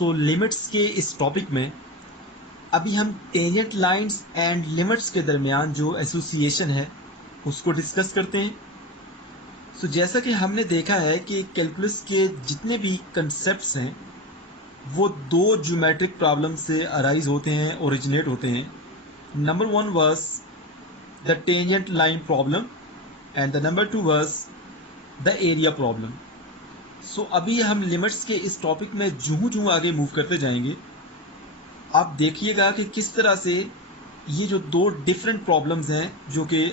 सो limits के इस topic में अभी हम टेंजेंट लाइंस एंड लिमिट्स के दरमियान जो एसोसिएशन है उसको डिस्कस करते हैं। सो जैसा कि हमने देखा है कि कैलकुलस के जितने भी कंसेप्ट्स हैं वो दो ज्योमेट्रिक प्रॉब्लम से अराइज होते हैं, ओरिजिनेट होते हैं। Number one was the tangent line problem and the number two was the area problem. So अभी हम लिमिट्स के इस टॉपिक में जूं आगे मूव करते जाएंगे, आप देखिएगा कि किस तरह से ये जो दो डिफरेंट प्रॉब्लम्स हैं जो कि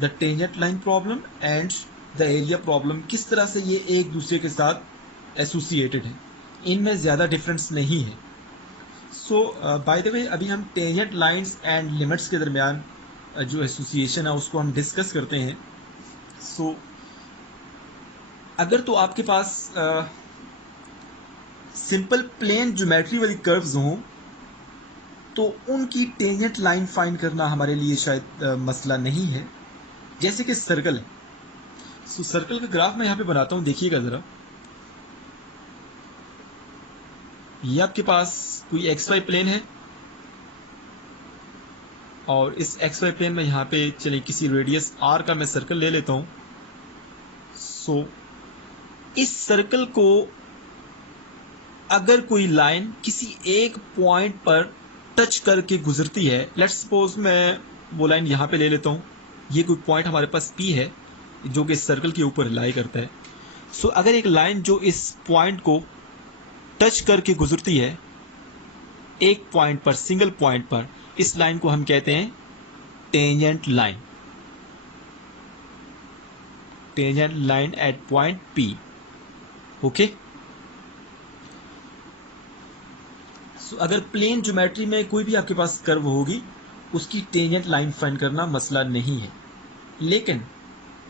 the tangent line problem and the area problem, किस तरह से ये एक दूसरे के साथ एसोसिएटेड हैं, इनमें ज़्यादा डिफरेंस नहीं है। सो बाय द वे अभी हम टेंजेंट लाइंस एंड लिमिट्स के दरमियान जो एसोसिएशन है उसको हम डिस्कस करते हैं। सो अगर तो आपके पास सिंपल प्लेन ज्योमेट्री वाली कर्व्स हों तो उनकी टेंजेंट लाइन फाइंड करना हमारे लिए शायद मसला नहीं है। जैसे कि सर्कल है, सो सर्कल का ग्राफ मैं यहाँ पे बनाता हूँ, देखिएगा ज़रा। ये आपके पास कोई एक्स वाई प्लेन है और इस एक्स वाई प्लेन में यहाँ पे चलिए किसी रेडियस आर का मैं सर्कल ले लेता हूँ। सो इस सर्कल को अगर कोई लाइन किसी एक पॉइंट पर टच करके गुजरती है, लेट्स सपोज मैं वो लाइन यहाँ पे ले लेता हूँ, ये कोई पॉइंट हमारे पास P है जो कि इस सर्कल के ऊपर लाई करता है। सो अगर एक लाइन जो इस पॉइंट को टच करके गुजरती है एक पॉइंट पर, सिंगल पॉइंट पर, इस लाइन को हम कहते हैं tangent line, tangent line at point P। Okay, so अगर प्लेन ज्योमेट्री में कोई भी आपके पास कर्व होगी उसकी टेंजेंट लाइन फाइंड करना मसला नहीं है। लेकिन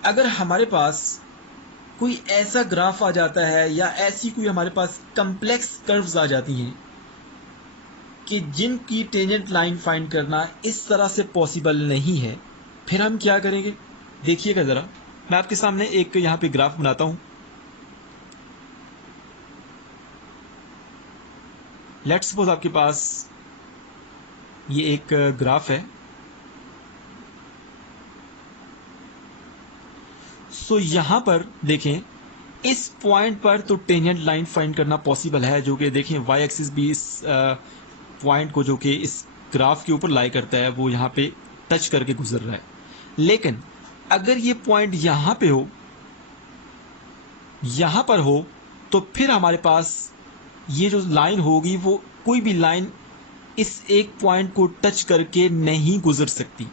अगर हमारे पास कोई ऐसा ग्राफ आ जाता है या ऐसी कोई हमारे पास कम्प्लेक्स कर्व्स आ जाती हैं कि जिनकी टेंजेंट लाइन फाइंड करना इस तरह से पॉसिबल नहीं है, फिर हम क्या करेंगे देखिएगा ज़रा। मैं आपके सामने एक यहाँ पे ग्राफ बनाता हूँ। लेट्स सपोज आपके पास ये एक ग्राफ है। सो यहां पर देखें, इस पॉइंट पर तो टेंजेंट लाइन फाइंड करना पॉसिबल है, जो कि देखें वाई एक्सिस भी इस पॉइंट को जो कि इस ग्राफ के ऊपर लाई करता है वो यहाँ पे टच करके गुजर रहा है। लेकिन अगर ये पॉइंट यहाँ पे हो, यहाँ पर हो, तो फिर हमारे पास ये जो लाइन होगी वो कोई भी लाइन इस एक पॉइंट को टच करके नहीं गुजर सकती,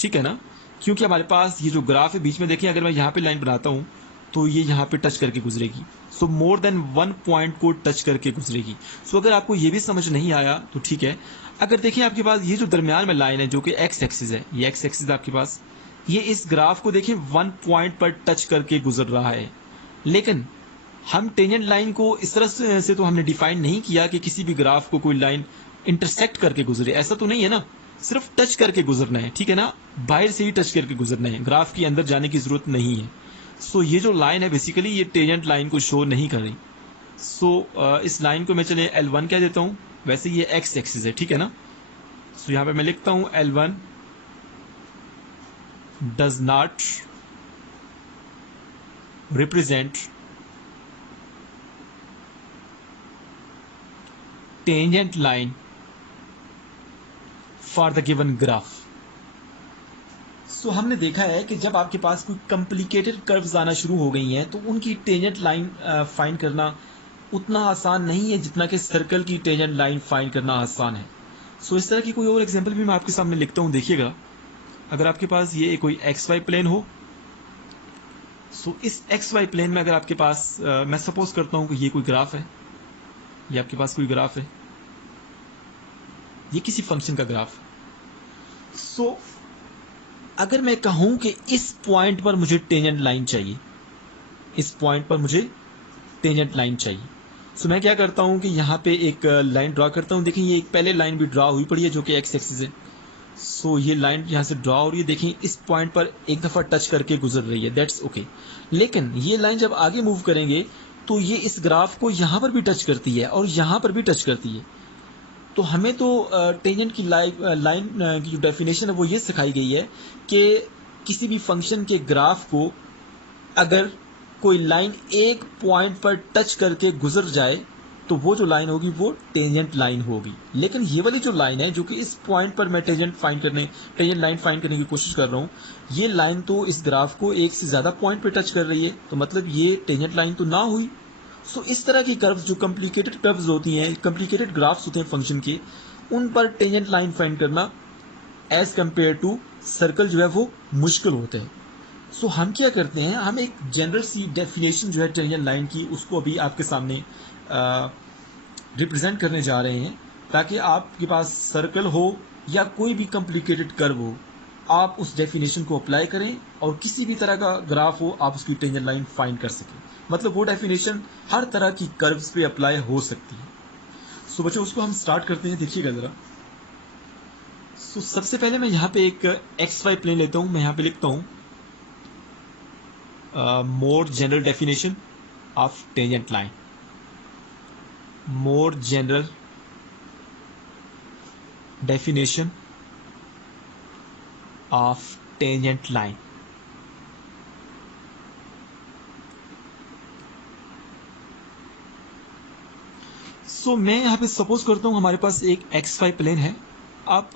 ठीक है ना, क्योंकि हमारे पास ये जो ग्राफ है बीच में देखें, अगर मैं यहाँ पे लाइन बनाता हूँ तो ये यहाँ पे टच करके गुजरेगी। सो मोर देन वन पॉइंट को टच करके गुजरेगी। सो अगर आपको ये भी समझ नहीं आया तो ठीक है। अगर देखिए आपके पास ये जो दरमियान में लाइन है जो कि एक्स एक्सिस है, ये एक्स एक्सिस आपके पास, ये इस ग्राफ को देखें वन पॉइंट पर टच करके गुजर रहा है। लेकिन हम टेंजेंट लाइन को इस तरह से तो हमने डिफाइन नहीं किया कि किसी भी ग्राफ को कोई लाइन इंटरसेक्ट करके गुजरे, ऐसा तो नहीं है ना, सिर्फ टच करके गुजरना है, ठीक है ना, बाहर से ही टच करके गुजरना है, ग्राफ के अंदर जाने की जरूरत नहीं है। सो ये जो लाइन है बेसिकली ये टेंजेंट लाइन को शो नहीं कर रही। सो इस लाइन को मैं चले L1 कह देता हूँ, वैसे ये एक्स एक्सिस है, ठीक है ना। सो यहाँ पे मैं लिखता हूँ L1 does not represent tangent line for the given graph. So हमने देखा है कि जब आपके पास कोई कॉम्प्लिकेटेड कर्व्स आना शुरू हो गई हैं तो उनकी टेंजेंट लाइन फाइंड करना उतना आसान नहीं है जितना कि सर्कल की टेंजेंट लाइन फाइंड करना आसान है। सो इस तरह की कोई और एग्जांपल भी मैं आपके सामने लिखता हूँ, देखिएगा। अगर आपके पास ये कोई एक्स वाई प्लेन हो, सो इस एक्स वाई प्लेन में अगर आपके पास मैं सपोज करता हूँ कि ये कोई ग्राफ है, ये आपके पास कोई ग्राफ है, ये किसी फंक्शन का ग्राफ है। सो अगर मैं कहूं कि इस पॉइंट पर मुझे टेंजेंट लाइन चाहिए, इस पॉइंट पर मुझे टेंजेंट लाइन चाहिए, सो मैं क्या करता हूं कि यहाँ पे एक लाइन ड्रा करता हूं। देखें ये एक पहले लाइन भी ड्रा हुई पड़ी है जो कि एक्स एक्सिस है। सो ये लाइन यहाँ से ड्रा हो रही है, देखें इस पॉइंट पर एक दफ़ा टच करके गुजर रही है, दैट्स ओके। लेकिन ये लाइन जब आगे मूव करेंगे तो ये इस ग्राफ को यहाँ पर भी टच करती है और यहाँ पर भी टच करती है। तो हमें तो टेंजेंट की लाइन की जो डेफिनेशन है वो ये सिखाई गई है कि किसी भी फंक्शन के ग्राफ को अगर कोई लाइन एक पॉइंट पर टच करके गुजर जाए तो वो जो लाइन होगी वो टेंजेंट लाइन होगी। लेकिन ये वाली जो लाइन है जो कि इस पॉइंट पर मैं टेंजेंट लाइन फाइंड करने की कोशिश कर रहा हूँ, ये लाइन तो इस ग्राफ को एक से ज़्यादा पॉइंट पर टच कर रही है, तो मतलब ये टेंजेंट लाइन तो ना हुई। सो इस तरह की कर्व्स जो कॉम्प्लिकेटेड कर्व्स होती हैं, कॉम्प्लिकेटेड ग्राफ्स होते हैं फंक्शन के, उन पर टेंजेंट लाइन फाइंड करना एज कम्पेयर टू सर्कल जो है वो मुश्किल होते हैं। सो हम क्या करते हैं, हम एक जनरल सी डेफिनेशन जो है टेंजेंट लाइन की उसको अभी आपके सामने रिप्रेजेंट करने जा रहे हैं, ताकि आपके पास सर्कल हो या कोई भी कॉम्प्लिकेटेड कर्व हो, आप उस डेफिनेशन को अप्लाई करें और किसी भी तरह का ग्राफ हो आप उसकी टेंजेंट लाइन फाइंड कर सकें। मतलब वो डेफिनेशन हर तरह की कर्व्स पे अप्लाई हो सकती है। सो बच्चों उसको हम स्टार्ट करते हैं, देखिएगा ज़रा। सो सबसे पहले मैं यहाँ पे एक एक्स वाई प्लेन लेता हूँ। मैं यहाँ पे लिखता हूँ more general definition of tangent line. More general definition of tangent line. So मैं यहाँ पे सपोज करता हूँ हमारे पास एक एक्स वाई प्लेन है। आप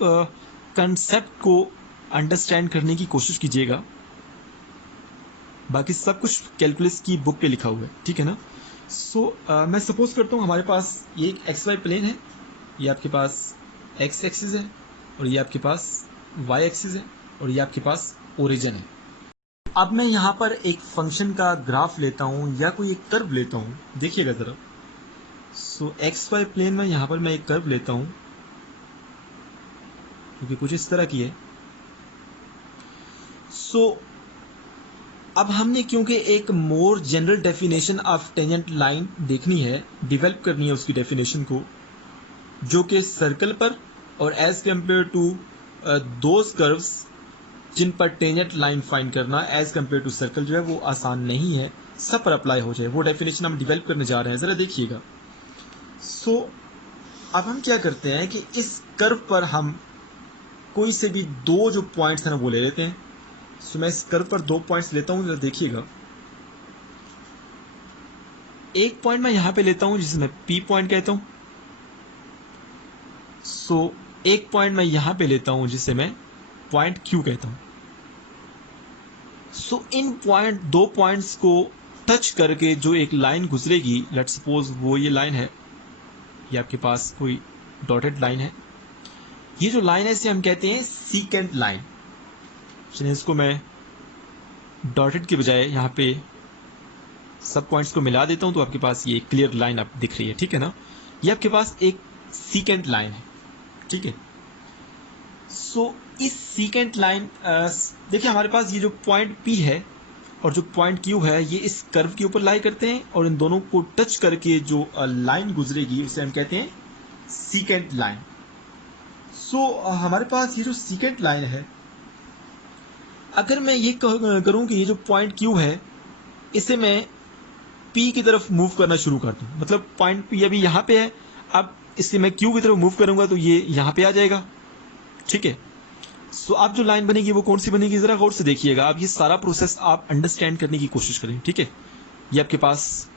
कंसेप्ट को अंडरस्टैंड करने की कोशिश कीजिएगा, बाकी सब कुछ कैलकुलस की बुक पे लिखा हुआ है, ठीक है ना। सो मैं सपोज करता हूँ हमारे पास ये एक एक्स वाई प्लेन है, ये आपके पास एक्स एक्सिस है और ये आपके पास वाई एक्सिस है और ये आपके पास ओरिजिन है। अब मैं यहाँ पर एक फंक्शन का ग्राफ लेता हूँ या कोई एक कर्व लेता हूँ, देखिएगा ज़रा। सो एक्स वाई प्लेन में यहाँ पर मैं एक कर्व लेता हूँ क्योंकि कुछ इस तरह की है। सो अब हमने क्योंकि एक more general definition of tangent line देखनी है, डेवलप करनी है उसकी डेफिनेशन को, जो कि सर्कल पर और as compare to those curves जिन पर टेंजेंट लाइन फाइंड करना एज कम्पेयर टू सर्कल जो है वो आसान नहीं है, सब पर अप्लाई हो जाए। वो डेफिनेशन हम डेवलप करने जा रहे हैं, ज़रा देखिएगा। सो अब हम क्या करते हैं कि इस कर्व पर हम कोई से भी दो जो पॉइंट्स हैं वो ले लेते हैं। सो मैं इस कर्व पर दो पॉइंट्स लेता हूं, जरा देखिएगा। एक पॉइंट मैं यहां पे लेता हूं जिसे मैं P पॉइंट कहता हूं। सो एक पॉइंट मैं यहां पे लेता हूं जिसे मैं पॉइंट Q कहता हूं। सो इन दो पॉइंट्स को टच करके जो एक लाइन गुजरेगी, लेट्स सपोज वो ये लाइन है, ये आपके पास कोई डॉटेड लाइन है। ये जो लाइन है इसे हम कहते हैं सीकेंट लाइन। चलिए इसको मैं डॉटेड के बजाय यहाँ पे सब पॉइंट्स को मिला देता हूँ, तो आपके पास ये क्लियर लाइन आप दिख रही है, ठीक है ना। ये आपके पास एक सीकेंट लाइन है, ठीक है। सो इस सीकेंट लाइन देखिए हमारे पास ये जो पॉइंट P है और जो पॉइंट Q है ये इस कर्व के ऊपर लाई करते हैं और इन दोनों को टच करके जो लाइन गुजरेगी उसे हम कहते हैं सीकेंट लाइन। सो हमारे पास ये जो सीकेंट लाइन है, अगर मैं ये करूं कि ये जो पॉइंट Q है इसे मैं P की तरफ मूव करना शुरू कर दूं, मतलब पॉइंट P अभी यहाँ पे है, अब इसे मैं Q की तरफ मूव करूंगा तो ये यहाँ पे आ जाएगा, ठीक है। सो अब जो लाइन बनेगी वो कौन सी बनेगी, जरा गौर से देखिएगा। अब ये सारा प्रोसेस आप अंडरस्टैंड करने की कोशिश करें, ठीक है। ये आपके पास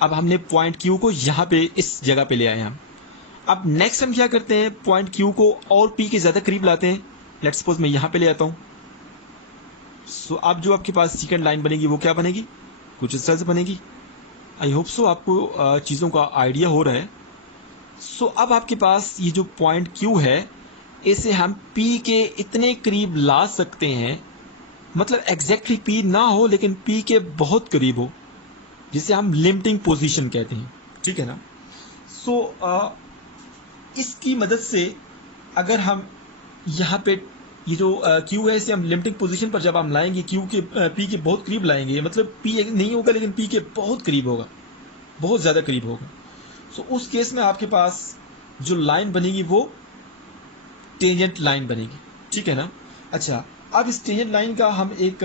अब हमने पॉइंट Q को यहाँ पे इस जगह पे ले आए हम। अब नेक्स्ट हम क्या करते हैं, पॉइंट Q को और P के ज्यादा करीब लाते हैं। लेट्स सपोज मैं यहाँ पे ले आता हूँ। सो अब जो आपके पास सेकंड लाइन बनेगी वो क्या बनेगी, कुछ इस तरह से बनेगी। आई होप सो आपको चीज़ों का आइडिया हो रहा है। सो अब आपके पास ये जो पॉइंट Q है इसे हम P के इतने करीब ला सकते हैं, मतलब एग्जैक्टली P ना हो लेकिन P के बहुत करीब हो, जिसे हम लिमिटिंग पोजीशन कहते हैं, ठीक है ना। सो इसकी मदद से अगर हम यहाँ पे ये जो Q है इसे हम लिमिटिंग पोजीशन पर जब हम लाएंगे, Q के P के बहुत करीब लाएंगे, मतलब P नहीं होगा लेकिन P के बहुत करीब होगा, बहुत ज़्यादा करीब होगा। सो उस केस में आपके पास जो लाइन बनेगी वो टेंजेंट लाइन बनेगी, ठीक है ना। अच्छा, अब इस टेंजेंट लाइन का हम एक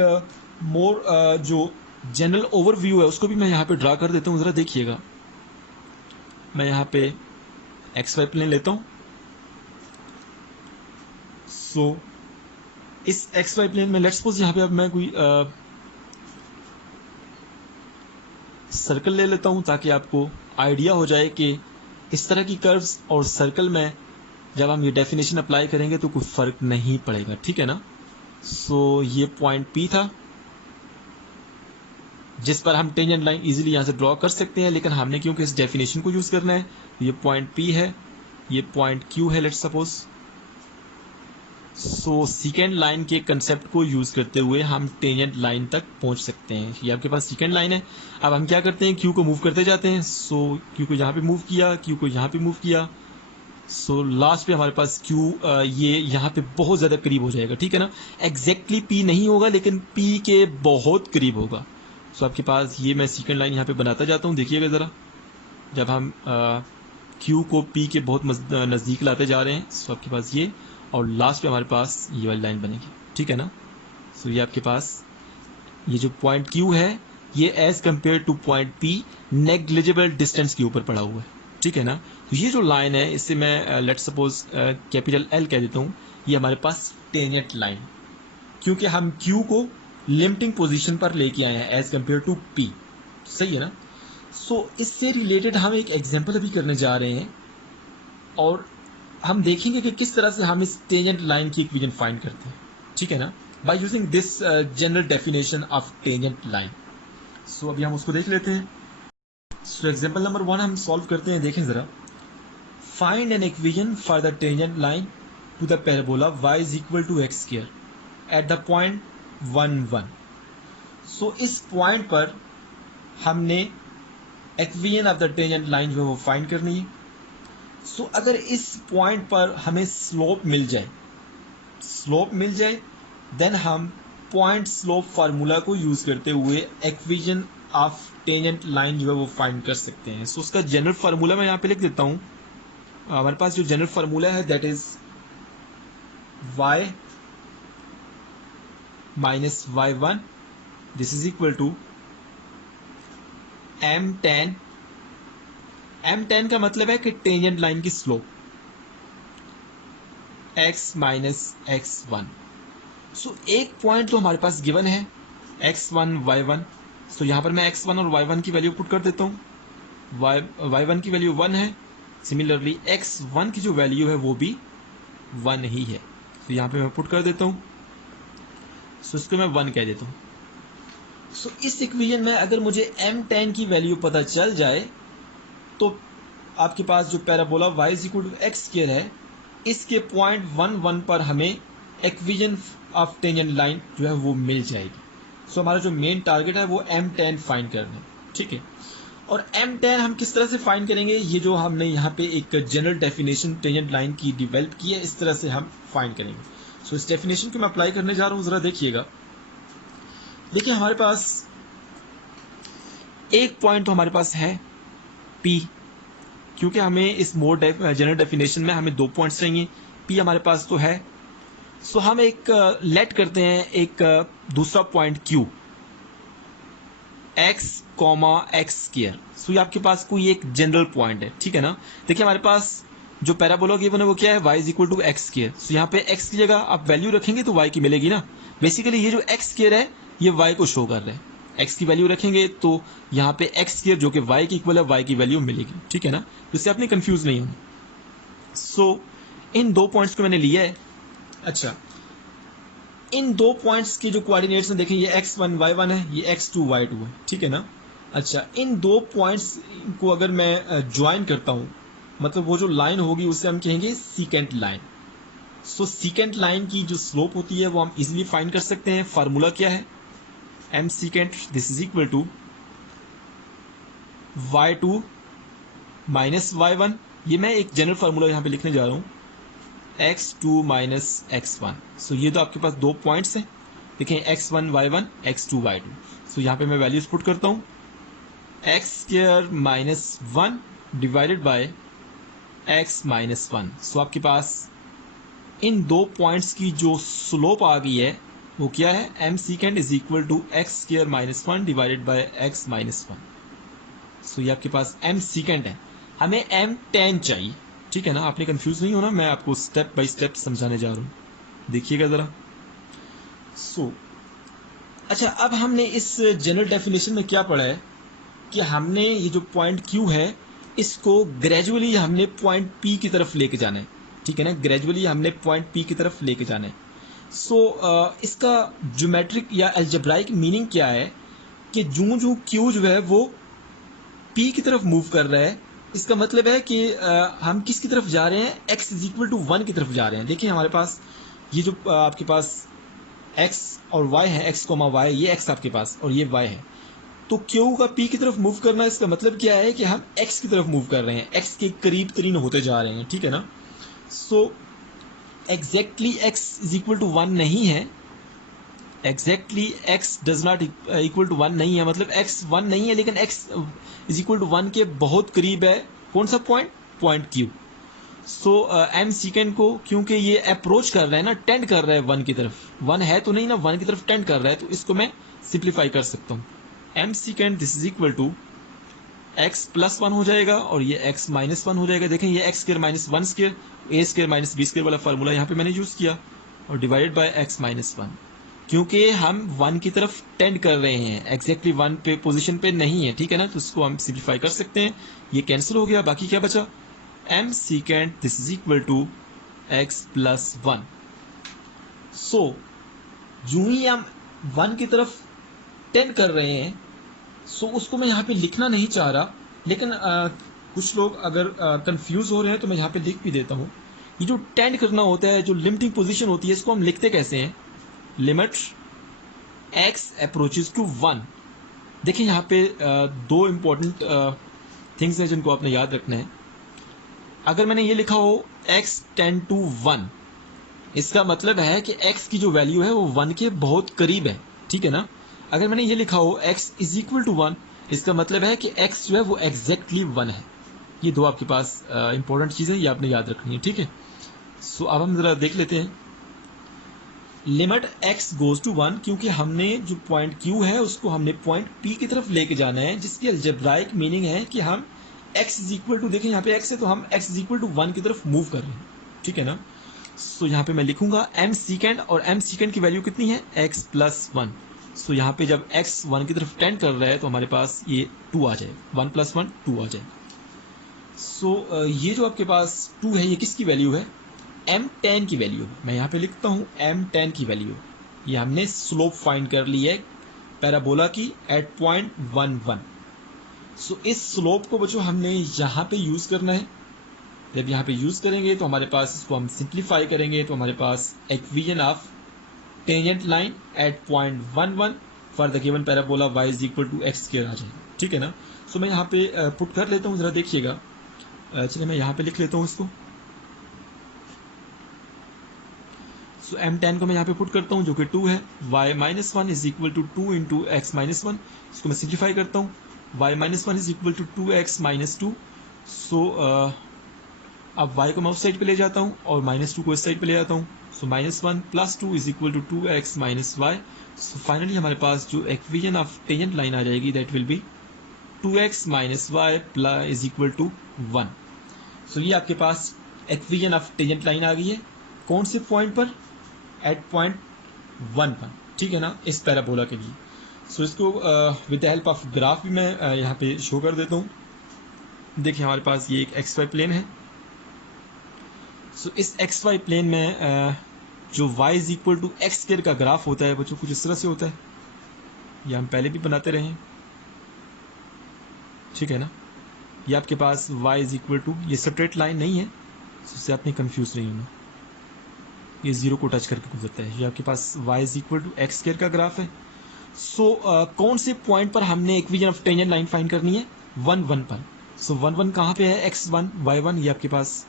मोर जो जनरल ओवरव्यू है उसको भी मैं यहाँ पे ड्रा कर देता हूँ, ज़रा देखिएगा। मैं यहाँ पे एक्स वाई प्लेन लेता हूँ। सो इस एक्स वाई प्लेन में लेट्स सपोज यहाँ पे अब मैं कोई सर्कल ले लेता हूँ ताकि आपको आइडिया हो जाए कि इस तरह की कर्व्स और सर्कल में जब हम ये डेफिनेशन अप्लाई करेंगे तो कोई फ़र्क नहीं पड़ेगा, ठीक है ना। सो ये पॉइंट P था जिस पर हम टेंजेंट लाइन इजीली यहाँ से ड्रॉ कर सकते हैं, लेकिन हमने क्योंकि इस डेफिनेशन को यूज़ करना है, ये पॉइंट P है, ये पॉइंट Q है let's suppose. So second line के कंसेप्ट को यूज़ करते हुए हम टेंजेंट लाइन तक पहुँच सकते हैं। ये आपके पास सेकेंड लाइन है। अब हम क्या करते हैं, Q को मूव करते जाते हैं। सो Q को यहाँ पे मूव किया, Q को यहाँ पे मूव किया। सो लास्ट पे हमारे पास Q ये यहाँ पे बहुत ज़्यादा करीब हो जाएगा, ठीक है ना। एग्जैक्टली P नहीं होगा लेकिन P के बहुत करीब होगा। सो आपके पास ये मैं सेकेंड लाइन यहाँ पे बनाता जाता हूँ, देखिएगा ज़रा। जब हम Q को P के बहुत नज़दीक लाते जा रहे हैं, सो आपके पास ये, और लास्ट पे हमारे पास ये वाली लाइन बनेगी, ठीक है ना। सो ये आपके पास ये जो पॉइंट Q है ये as compare to point P negligible distance के ऊपर पड़ा हुआ है, ठीक है ना। तो ये जो लाइन है इसे मैं लेट्स सपोज कैपिटल L कह देता हूँ। ये हमारे पास टेंजेंट लाइन, क्योंकि हम Q को लिमिटिंग पोजीशन पर लेके आए हैं एज कम्पेयर टू P, सही है ना। सो इससे रिलेटेड हम एक एग्जांपल अभी करने जा रहे हैं और हम देखेंगे कि किस तरह से हम इस टेंजेंट लाइन की इक्वेशन फाइंड करते हैं, ठीक है ना, by using this general definition of tangent line. So अभी हम उसको देख लेते हैं। सो एग्जांपल नंबर 1 हम सॉल्व करते हैं, देखें ज़रा। Find an equation for the tangent line to the parabola y is equal to x square at the point 1 1। So इस पॉइंट पर हमने equation of the tangent line जो है वो फाइंड करनी है। सो अगर इस पॉइंट पर हमें स्लोप मिल जाए देन हम पॉइंट स्लोप फार्मूला को यूज़ करते हुए इक्वेशन ऑफ टेंजेंट लाइन जो है वो फाइंड कर सकते हैं। सो उसका जनरल फार्मूला मैं यहाँ पे लिख देता हूँ। हमारे पास जो जनरल फार्मूला है that is y minus y1 this is equal to m tan का मतलब है कि टेंजेंट लाइन की slope x minus x1। So एक पॉइंट तो हमारे पास गिवन है x1 y1। सो यहाँ पर मैं x1 और y1 की वैल्यू पुट कर देता हूँ। y1 की वैल्यू 1 है, सिमिलरली x1 की जो वैल्यू है वो भी 1 ही है। तो यहाँ पे मैं पुट कर देता हूँ। सो इसको मैं 1 कह देता हूँ। सो इस इक्वेशन में अगर मुझे m tan की वैल्यू पता चल जाए तो आपके पास जो parabola y is equal to x square है, इसके पॉइंट 1 1 पर हमें इक्वेशन ऑफ टेंजेंट लाइन जो है वो मिल जाएगी। सो हमारा जो मेन टारगेट है वो m tan फाइंड करना है, ठीक है। और m tan हम किस तरह से फाइंड करेंगे, ये जो हमने यहाँ पे एक जनरल डेफिनेशन टेंजेंट लाइन की डिवेल्प की है, इस तरह से हम फाइंड करेंगे। सो इस डेफिनेशन को मैं अप्लाई करने जा रहा हूँ, ज़रा देखिएगा। देखिए हमारे पास एक पॉइंट तो हमारे पास है P, क्योंकि हमें इस मोड जनरल डेफिनेशन में हमें 2 पॉइंट्स चाहिए। P हमारे पास तो है। सो हम एक लेट करते हैं एक दूसरा point Q x, x square. So ये आपके पास कोई एक जनरल पॉइंट है, ठीक है ना। देखिए हमारे पास जो पैराबोला गिवन है वो क्या है, y is equal to x square. So यहाँ पे x की जगह आप वैल्यू रखेंगे तो y की मिलेगी ना। बेसिकली ये जो x स्क्वायर है ये y को शो कर रहा है। x की वैल्यू रखेंगे तो यहाँ पे x स्क्वायर जो कि y के इक्वल है y की वैल्यू मिलेगी, ठीक है ना। इससे आपने कंफ्यूज नहीं होना। सो इन 2 पॉइंट्स को मैंने लिया है। अच्छा, इन 2 पॉइंट्स के जो कोऑर्डिनेट्स हैं देखें, ये x1 y1 है, ये x2 y2 है, ठीक है ना। अच्छा, इन 2 पॉइंट्स को अगर मैं ज्वाइन करता हूँ, मतलब वो जो लाइन होगी उसे हम कहेंगे सीकेंट लाइन। सो सीकेंट लाइन की जो स्लोप होती है वो हम इजीली फाइंड कर सकते हैं। फार्मूला क्या है, m secant this is equal to y2 minus y1। ये मैं एक जनरल फार्मूला यहाँ पे लिखने जा रहा हूँ, x2 माइनस x1। सो ये तो आपके पास 2 पॉइंट्स हैं, देखें x1 y1 x2 y2। सो यहाँ पे मैं वैल्यूज पुट करता हूँ, x square minus 1 divided by x minus 1। सो आपके पास इन 2 पॉइंट्स की जो स्लोप आ गई है वो क्या है, m second is equal to x square minus one divided by x minus one. So ये आपके पास एम सीकेंड है, हमें एम टेन चाहिए, ठीक है ना। आपने कंफ्यूज नहीं होना, मैं आपको स्टेप बाय स्टेप समझाने जा रहा हूँ, देखिएगा जरा। सो अच्छा, अब हमने इस जनरल डेफिनेशन में क्या पढ़ा है कि हमने ये जो पॉइंट Q है इसको ग्रेजुअली हमने पॉइंट P की तरफ लेके जाना है, ठीक है ना। ग्रेजुअली हमने पॉइंट P की तरफ लेके जाना है। सो इसका ज्योमेट्रिक या अलजेब्राइक मीनिंग क्या है कि जो Q जो है वो P की तरफ मूव कर रहा है, इसका मतलब है कि हम किसकी तरफ जा रहे हैं, x इज इक्वल टू 1 की तरफ जा रहे हैं। देखिए हमारे पास ये जो आपके पास x और y है, x, y, ये x आपके पास और ये y है, तो Q का P की तरफ मूव करना, इसका मतलब क्या है कि हम x की तरफ मूव कर रहे हैं, x के करीब तरीन होते जा रहे हैं, ठीक है ना। So exactly x is equal to 1 नहीं है, exactly x does not equal to 1 नहीं है, मतलब x 1 नहीं है, लेकिन x इज इक्वल टू 1 के बहुत करीब है। कौन सा पॉइंट Q। सो एम सीकेंड को, क्योंकि ये अप्रोच कर रहा है ना, टेंड कर रहा है 1 की तरफ, 1 है तो नहीं ना, 1 की तरफ टेंड कर रहा है, तो इसको मैं सिंप्लीफाई कर सकता हूँ। M secant this is equal to X plus 1 हो जाएगा और ये एक्स माइनस 1 हो जाएगा। देखें ये एक्स स्क्र माइनस 1 स्क्र, ए स्क्र माइनस बी स्क्र वाला फार्मूला यहाँ पे मैंने यूज किया, और डिवाइडेड बाय एक्स माइनस 1, क्योंकि हम 1 की तरफ टेंड कर रहे हैं, एग्जैक्टली 1 पे पोजीशन पे नहीं है, ठीक है ना। तो इसको हम सिंप्लीफाई कर सकते हैं, ये कैंसिल हो गया, बाकी क्या बचा, M secant this is equal to X plus 1। So जो ही हम 1 की तरफ टेंड कर रहे हैं, सो उसको मैं यहाँ पे लिखना नहीं चाह रहा, लेकिन कुछ लोग अगर कंफ्यूज हो रहे हैं तो मैं यहाँ पे लिख भी देता हूँ। ये जो टेंड करना होता है, जो लिमिटिंग पोजीशन होती है, इसको हम लिखते कैसे हैं, लिमिट एक्स अप्रोचेस टू 1। देखिए यहाँ पे दो इंपॉर्टेंट थिंग्स हैं जिनको आपने याद रखना है। अगर मैंने ये लिखा हो x टेंड टू 1, इसका मतलब है कि x की जो वैल्यू है वो 1 के बहुत करीब है, ठीक है ना। अगर मैंने ये लिखा हो x इज इक्वल टू 1, इसका मतलब है कि x जो है वो एग्जैक्टली 1 है। ये दो आपके पास इंपॉर्टेंट चीज़ें, ये आपने याद रखनी है, ठीक है। सो अब हम ज़रा देख लेते हैं, लिमिट x गोज टू 1, क्योंकि हमने जो पॉइंट Q है उसको हमने पॉइंट P की तरफ लेके जाना है, जिसकी अलजेब्राइक मीनिंग है कि हम x इज इक्वल टू, देखिए यहाँ पे x है तो हम x इज इक्वल टू 1 की तरफ मूव कर रहे हैं, ठीक है ना। सो यहाँ पे मैं लिखूंगा m सीकेंड, और m सीकेंड की वैल्यू कितनी है, x प्लस 1। सो यहाँ पे जब x 1 की तरफ टेंड कर रहा है तो हमारे पास ये 2 आ जाएगा, 1 प्लस 1 2 आ जाएगा। सो ये जो आपके पास 2 है, ये किसकी वैल्यू है, m10 की वैल्यू है। मैं यहाँ पे लिखता हूँ m10 की वैल्यू, ये हमने स्लोप फाइंड कर ली है पैराबोला की एट पॉइंट 1 1। सो इस स्लोप को बच्चों हमने यहाँ पे यूज करना है। जब यहाँ पे यूज करेंगे तो हमारे पास, इसको हम सिंप्लीफाई करेंगे तो हमारे पास equation of tangent line at point 1 1 for the given parabola y is equal to x square आ जाएगा, ठीक है ना। सो मैं यहाँ पे पुट कर लेता हूँ, जरा देखिएगा। चलिए मैं यहाँ पे लिख लेता हूँ इसको। सो m10 को मैं यहाँ पे पुट करता हूँ, जो कि 2 है, y minus 1 is equal to 2 into X minus 1। इसको मैं सिंप्लीफाई करता हूँ, y minus 1 is equal to 2x minus 2। So अब y को मैं उस साइड पे ले जाता हूँ और माइनस 2 को इस साइड पे ले जाता हूँ। So minus 1 plus 2 is equal to 2x minus y। So finally हमारे पास जो इक्वेशन ऑफ टेंजेंट लाइन आ जाएगी, that will be 2x minus y plus is equal to 1। So ये आपके पास इक्वेशन ऑफ टेंजेंट लाइन आ गई है, कौन से पॉइंट पर, एट पॉइंट 1 पर, ठीक है ना, इस पैराबोला के लिए। सो इसको with the help of graph भी मैं यहाँ पे शो कर देता हूँ। देखिए हमारे पास ये एक एक्स वाई प्लेन है। सो इस एक्स वाई प्लेन में जो y is equal to x square का ग्राफ होता है बच्चों, कुछ इस तरह से होता है, ये हम पहले भी बनाते रहे हैं, ठीक है ना। ये आपके पास y इज इक्वल टू, ये सेपरेट लाइन नहीं है, इससे आपने कंफ्यूज नहीं होना, ये जीरो को टच करके गुजरता है। ये आपके पास y is equal to x square का ग्राफ है। सो कौन से पॉइंट पर हमने equation of tangent line find करनी है, 1 1 पर। सो 1 1 कहाँ पे है, x1 y1, ये आपके पास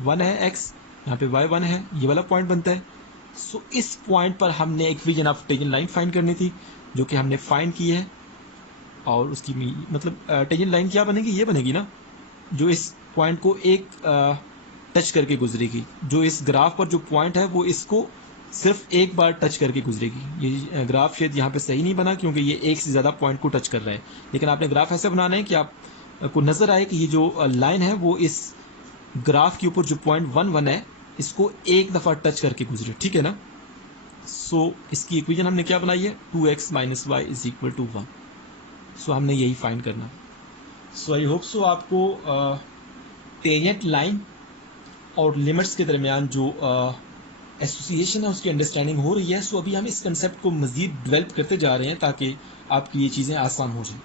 1 है x, यहाँ पे y1 है, ये वाला पॉइंट बनता है। सो इस पॉइंट पर हमने equation of tangent line find करनी थी, जो कि हमने फाइंड की है। और उसकी मतलब टेंजेंट लाइन क्या बनेगी, ये बनेगी ना, जो इस पॉइंट को एक टच करके गुजरेगी। जो इस ग्राफ पर जो पॉइंट है वो इसको सिर्फ एक बार टच करके गुजरेगी। ये ग्राफ शायद यहाँ पे सही नहीं बना क्योंकि ये एक से ज़्यादा पॉइंट को टच कर रहा है, लेकिन आपने ग्राफ ऐसा बनाना है कि आपको नज़र आए कि ये जो लाइन है वो इस ग्राफ के ऊपर जो पॉइंट 1 1 है इसको एक दफ़ा टच करके गुजरे, ठीक है ना। सो इसकी इक्वेशन हमने क्या बनाई है, 2x - y = 1। सो हमने यही फाइंड करना। सो आई होप सो आपको टेंजेंट लाइन और लिमिट्स के दरमियान जो एसोसिएशन है उसकी अंडरस्टैंडिंग हो रही है। सो अभी हम इस कंसेप्ट को मज़ीद डेवलप करते जा रहे हैं ताकि आपकी ये चीज़ें आसान हो जाएं।